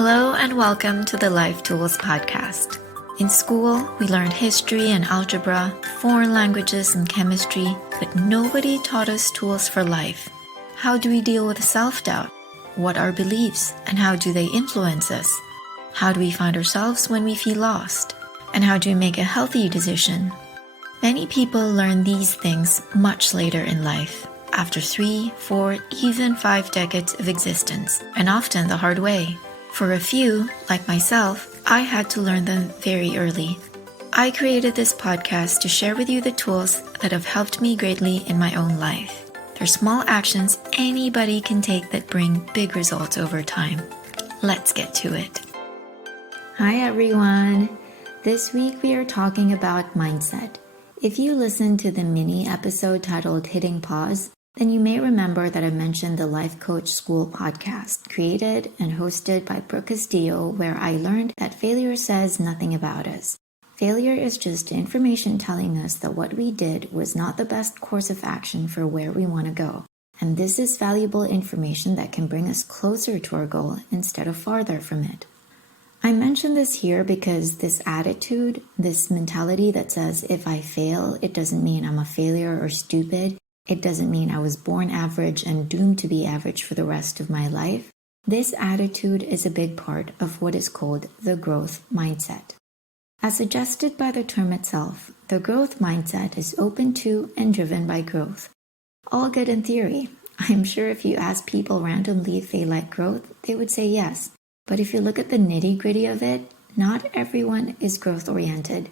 Hello and welcome to the Life Tools podcast. In school, we learned history and algebra, foreign languages and chemistry, but nobody taught us tools for life. How do we deal with self-doubt? What are beliefs and how do they influence us? How do we find ourselves when we feel lost? And how do we make a healthy decision? Many people learn these things much later in life, after 3, 4, even 5 decades of existence, and often the hard way. For a few, like myself, I had to learn them very early. I created this podcast to share with you the tools that have helped me greatly in my own life. They're small actions anybody can take that bring big results over time. Let's get to it. Hi everyone! This week we are talking about mindset. If you listened to the mini episode titled Hitting Pause, then you may remember that I mentioned the Life Coach School podcast, created and hosted by Brooke Castillo, where I learned that failure says nothing about us. Failure is just information telling us that what we did was not the best course of action for where we want to go. And this is valuable information that can bring us closer to our goal instead of farther from it. I mention this here because this attitude, this mentality that says if I fail, it doesn't mean I'm a failure or stupid. It doesn't mean I was born average and doomed to be average for the rest of my life. This attitude is a big part of what is called the growth mindset. As suggested by the term itself, the growth mindset is open to and driven by growth. All good in theory. I'm sure if you ask people randomly if they like growth, they would say yes. But if you look at the nitty-gritty of it, not everyone is growth-oriented.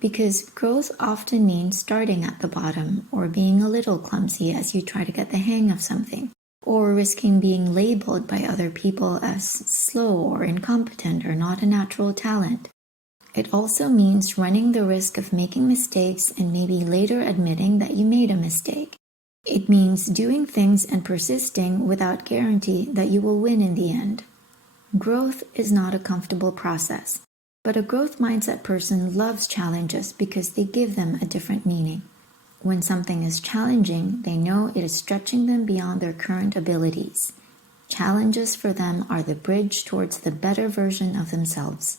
Because growth often means starting at the bottom or being a little clumsy as you try to get the hang of something, or risking being labeled by other people as slow or incompetent or not a natural talent. It also means running the risk of making mistakes and maybe later admitting that you made a mistake. It means doing things and persisting without guarantee that you will win in the end. Growth is not a comfortable process. But a growth mindset person loves challenges because they give them a different meaning. When something is challenging, they know it is stretching them beyond their current abilities. Challenges for them are the bridge towards the better version of themselves.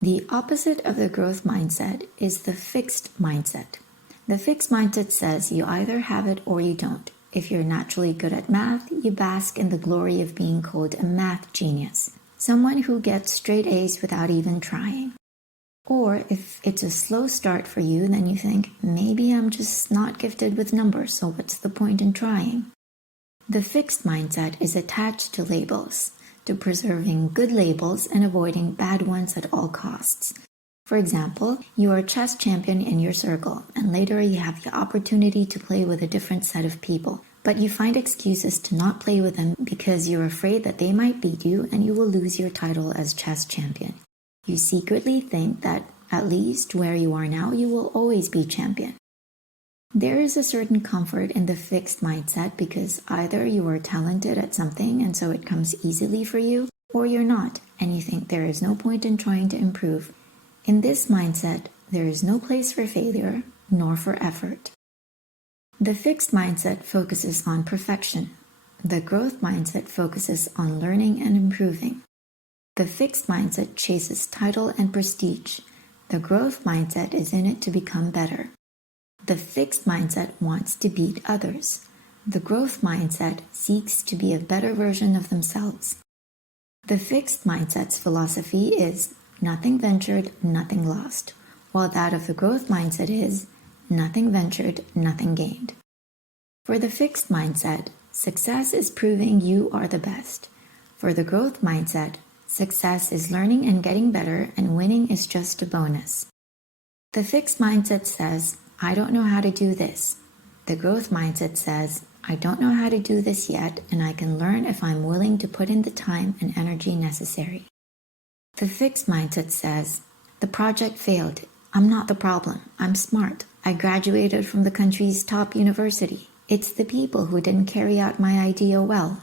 The opposite of the growth mindset is the fixed mindset. The fixed mindset says you either have it or you don't. If you're naturally good at math, you bask in the glory of being called a math genius. Someone who gets straight A's without even trying. Or if it's a slow start for you, then you think, maybe I'm just not gifted with numbers, so what's the point in trying? The fixed mindset is attached to labels, to preserving good labels and avoiding bad ones at all costs. For example, you are a chess champion in your circle, and later you have the opportunity to play with a different set of people. But you find excuses to not play with them because you're afraid that they might beat you and you will lose your title as chess champion. You secretly think that, at least where you are now, you will always be champion. There is a certain comfort in the fixed mindset because either you are talented at something and so it comes easily for you, or you're not and you think there is no point in trying to improve. In this mindset, there is no place for failure nor for effort. The fixed mindset focuses on perfection. The growth mindset focuses on learning and improving. The fixed mindset chases title and prestige. The growth mindset is in it to become better. The fixed mindset wants to beat others. The growth mindset seeks to be a better version of themselves. The fixed mindset's philosophy is nothing ventured, nothing lost, while that of the growth mindset is nothing ventured, nothing gained. For the fixed mindset, success is proving you are the best. For the growth mindset, success is learning and getting better, and winning is just a bonus. The fixed mindset says, I don't know how to do this. The growth mindset says, I don't know how to do this yet, and I can learn if I'm willing to put in the time and energy necessary. The fixed mindset says, the project failed. I'm not the problem. I'm smart. I graduated from the country's top university. It's the people who didn't carry out my idea well.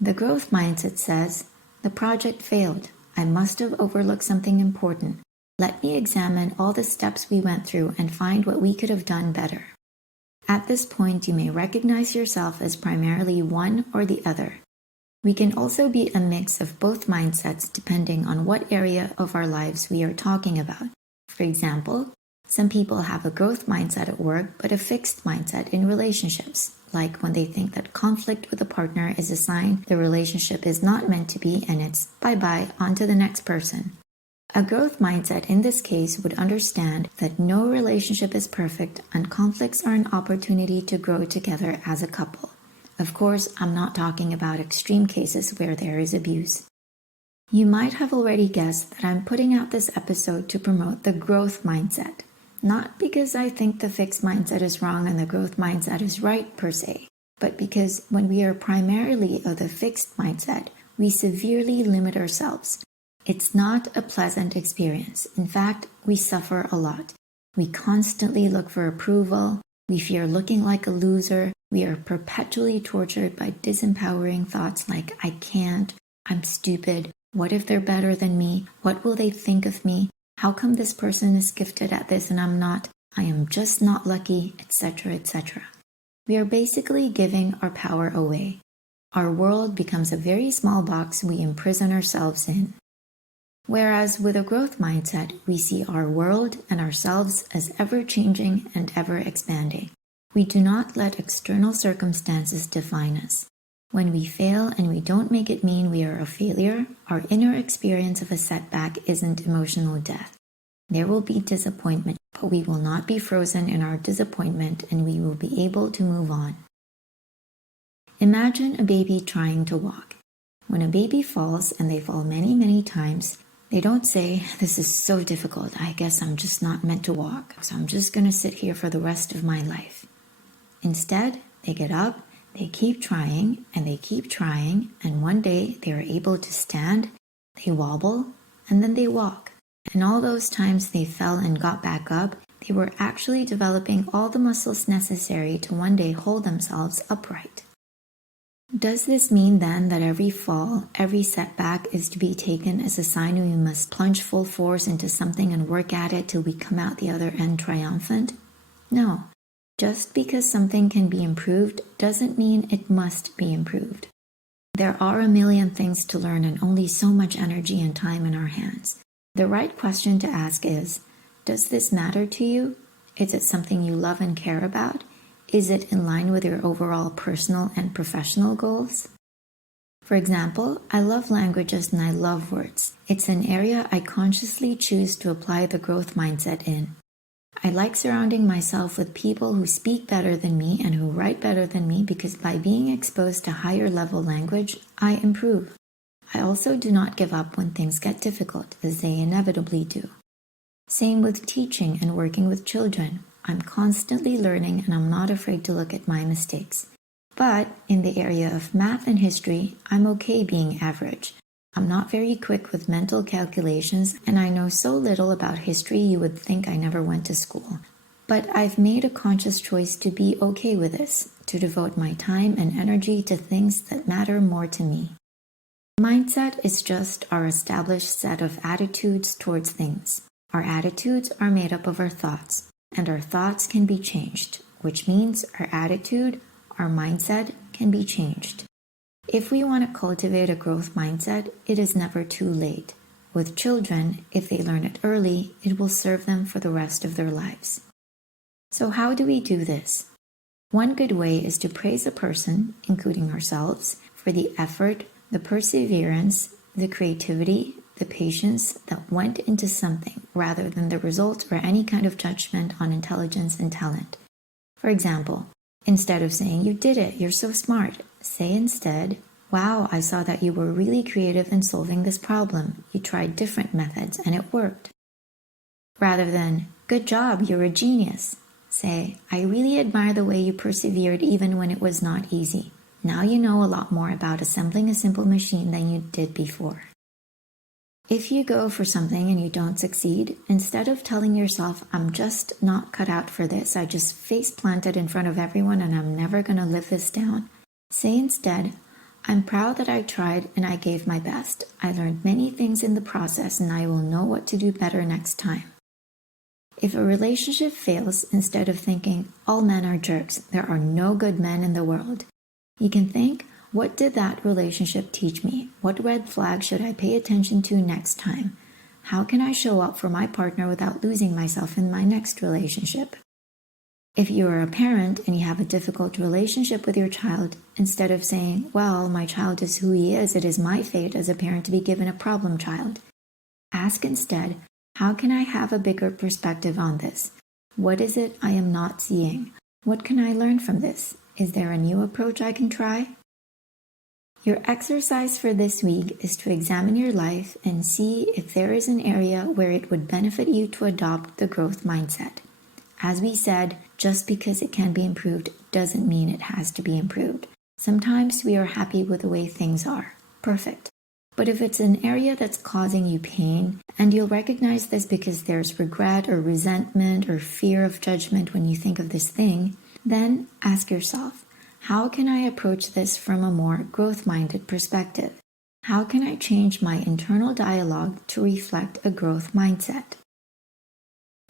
The growth mindset says, the project failed. I must have overlooked something important. Let me examine all the steps we went through and find what we could have done better. At this point, you may recognize yourself as primarily one or the other. We can also be a mix of both mindsets depending on what area of our lives we are talking about. For example, some people have a growth mindset at work but a fixed mindset in relationships, like when they think that conflict with a partner is a sign the relationship is not meant to be and it's bye-bye, on to the next person. A growth mindset in this case would understand that no relationship is perfect and conflicts are an opportunity to grow together as a couple. Of course, I'm not talking about extreme cases where there is abuse. You might have already guessed that I'm putting out this episode to promote the growth mindset. Not because I think the fixed mindset is wrong and the growth mindset is right per se, but because when we are primarily of the fixed mindset, we severely limit ourselves. It's not a pleasant experience. In fact, we suffer a lot. We constantly look for approval. We fear looking like a loser. We are perpetually tortured by disempowering thoughts like, I can't, I'm stupid, what if they're better than me? What will they think of me? How come this person is gifted at this and I'm not? I am just not lucky, etc., etc. We are basically giving our power away. Our world becomes a very small box we imprison ourselves in. Whereas with a growth mindset, we see our world and ourselves as ever-changing and ever-expanding. We do not let external circumstances define us. When we fail and we don't make it mean we are a failure, our inner experience of a setback isn't emotional death. There will be disappointment, but we will not be frozen in our disappointment and we will be able to move on. Imagine a baby trying to walk. When a baby falls, and they fall many, many times, they don't say, this is so difficult, I guess I'm just not meant to walk, so I'm just going to sit here for the rest of my life. Instead, they get up, they keep trying, and they keep trying, and one day they are able to stand, they wobble, and then they walk. And all those times they fell and got back up, they were actually developing all the muscles necessary to one day hold themselves upright. Does this mean then that every fall, every setback is to be taken as a sign we must plunge full force into something and work at it till we come out the other end triumphant? No. Just because something can be improved doesn't mean it must be improved. There are a million things to learn and only so much energy and time in our hands. The right question to ask is, does this matter to you? Is it something you love and care about? Is it in line with your overall personal and professional goals? For example, I love languages and I love words. It's an area I consciously choose to apply the growth mindset in. I like surrounding myself with people who speak better than me and who write better than me because by being exposed to higher level language, I improve. I also do not give up when things get difficult, as they inevitably do. Same with teaching and working with children. I'm constantly learning and I'm not afraid to look at my mistakes. But in the area of math and history, I'm okay being average. I'm not very quick with mental calculations, and I know so little about history you would think I never went to school. But I've made a conscious choice to be okay with this, to devote my time and energy to things that matter more to me. Mindset is just our established set of attitudes towards things. Our attitudes are made up of our thoughts, and our thoughts can be changed, which means our attitude, our mindset, can be changed. If we want to cultivate a growth mindset, it is never too late. With children, if they learn it early, it will serve them for the rest of their lives. So how do we do this? One good way is to praise a person, including ourselves, for the effort, the perseverance, the creativity, the patience that went into something rather than the result or any kind of judgment on intelligence and talent. For example, instead of saying, you did it, you're so smart, say instead, wow, I saw that you were really creative in solving this problem. You tried different methods and it worked. Rather than, good job, you're a genius, say, I really admire the way you persevered even when it was not easy. Now you know a lot more about assembling a simple machine than you did before. If you go for something and you don't succeed, instead of telling yourself, I'm just not cut out for this, I just face planted in front of everyone and I'm never going to live this down, say instead, I'm proud that I tried and I gave my best. I learned many things in the process and I will know what to do better next time. If a relationship fails, instead of thinking, all men are jerks, there are no good men in the world, you can think, What did that relationship teach me? What red flag should I pay attention to next time? How can I show up for my partner without losing myself in my next relationship? If you are a parent and you have a difficult relationship with your child, instead of saying, well, my child is who he is, it is my fate as a parent to be given a problem child, ask instead, how can I have a bigger perspective on this? What is it I am not seeing? What can I learn from this? Is there a new approach I can try? Your exercise for this week is to examine your life and see if there is an area where it would benefit you to adopt the growth mindset. As we said, just because it can be improved doesn't mean it has to be improved. Sometimes we are happy with the way things are. Perfect. But if it's an area that's causing you pain, and you'll recognize this because there's regret or resentment or fear of judgment when you think of this thing, then ask yourself, how can I approach this from a more growth-minded perspective? How can I change my internal dialogue to reflect a growth mindset?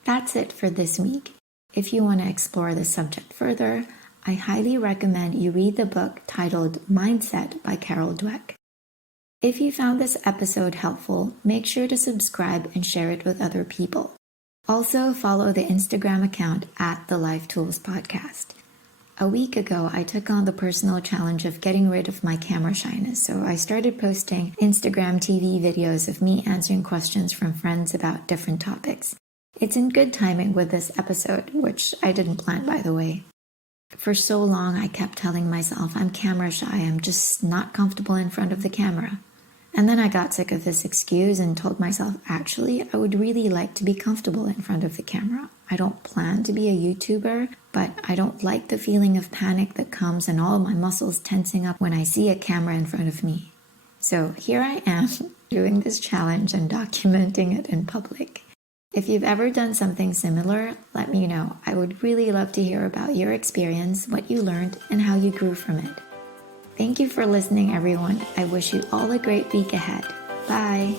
That's it for this week. If you want to explore this subject further, I highly recommend you read the book titled Mindset by Carol Dweck. If you found this episode helpful, make sure to subscribe and share it with other people. Also, follow the Instagram account at the Life Tools Podcast. A week ago, I took on the personal challenge of getting rid of my camera shyness, so I started posting Instagram TV videos of me answering questions from friends about different topics. It's in good timing with this episode, which I didn't plan, by the way. For so long, I kept telling myself I'm camera shy, I'm just not comfortable in front of the camera. And then I got sick of this excuse and told myself, actually, I would really like to be comfortable in front of the camera. I don't plan to be a YouTuber, but I don't like the feeling of panic that comes and all my muscles tensing up when I see a camera in front of me. So here I am, doing this challenge and documenting it in public. If you've ever done something similar, let me know. I would really love to hear about your experience, what you learned, and how you grew from it. Thank you for listening, everyone. I wish you all a great week ahead. Bye.